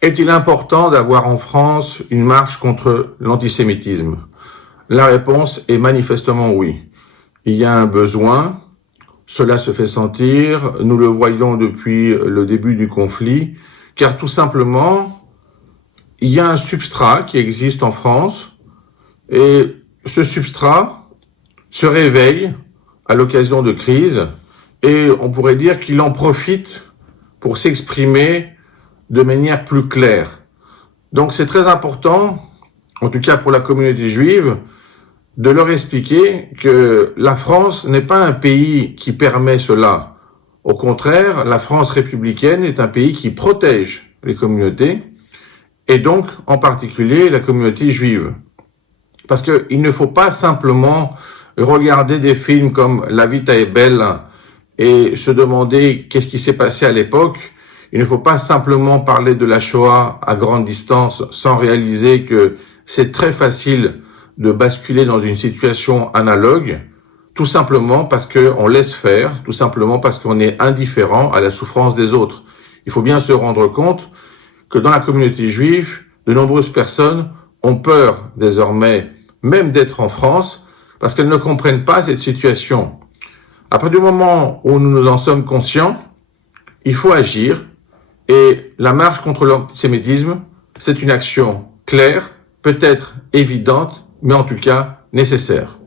Est-il important d'avoir en France une marche contre l'antisémitisme? La réponse est manifestement oui. Il y a un besoin, cela se fait sentir, nous le voyons depuis le début du conflit, car tout simplement, il y a un substrat qui existe en France, et ce substrat se réveille à l'occasion de crises, et on pourrait dire qu'il en profite pour s'exprimer de manière plus claire. Donc c'est très important, en tout cas pour la communauté juive, de leur expliquer que la France n'est pas un pays qui permet cela. Au contraire, la France républicaine est un pays qui protège les communautés, et donc en particulier la communauté juive. Parce qu'il ne faut pas simplement regarder des films comme La Vita è bella et se demander qu'est-ce qui s'est passé à l'époque. Il ne faut pas simplement parler de la Shoah à grande distance sans réaliser que c'est très facile de basculer dans une situation analogue, tout simplement parce qu'on laisse faire, tout simplement parce qu'on est indifférent à la souffrance des autres. Il faut bien se rendre compte que dans la communauté juive, de nombreuses personnes ont peur désormais, même d'être en France, parce qu'elles ne comprennent pas cette situation. À partir du moment où nous en sommes conscients, il faut agir, et la marche contre l'antisémitisme, c'est une action claire, peut-être évidente, mais en tout cas nécessaire.